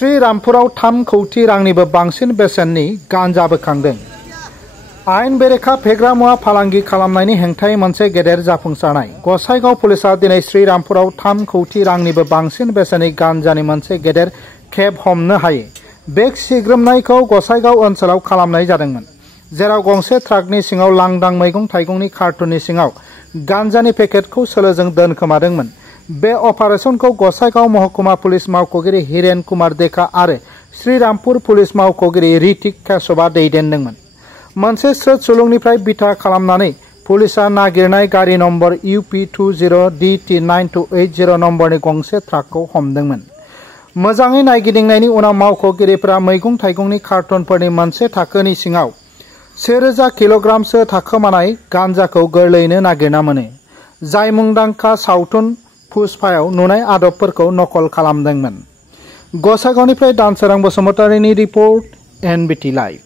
श्रीरामपुराव 3 कौटि रांनिबो बांसिन बेसेननि गांजा बोखांदों। आयेन बेरेखा फेग्रा मुवा फालांगि खालामनायनि हेंथायै मोनसे गेदेर जाफुंसारनाय। गसाइगाव पुलिसा दिनै श्रीरामपुराव 3 कौटि रांनिबो बांसिन बेसेननि गांजानि मोनसे गेदेर खेब हमनो हायो। बे सिग्रोमनायखौ गसाइगाव ओनसोलाव खालामनाय जादोंमोन, जेराव गंसे ट्राकनि सिङाव लांदां मैगं थाइगंनि कार्टुननि सिङाव गांजानि पेकेटखौ सोलोजों दोनखोमादोंमोन। बे अपारेशनखौ गसाइगाव महकुमा पुलिस मावख'गिरि हिरेन कुमार देखा आरो श्रीरामपुर पुलिस मावख'गिरि ऋतिक केशवआ दैदेनदोंमोन। मोनसे स्रोत सुलुंनिफ्राय बिथा खालामनानै पुलिसा नागिरनाय गारि नम्बर UP20DT9280 नम्बरनि गंसे ट्राकखौ हमदोंमोन। मोजाङै नायगिदिंनायनि उनाव मावख'गिरिफोरा मैगं थाइगंनि कार्टुनफोरनि मोनसे थाखोनि सिङाव 1000 किल'ग्रामसो थाखोमानाय गांजाखौ गोरलैयैनो नागिरना मोनो, जाय मुंदांखा सावथुन पुष्पायाव नुनाय आदबफोरखौ नकल खालामदोंमोन। गसाइगावनिफ्राय दानसोरां बसुमतारीनि रिपर्ट, NBT लाइभ।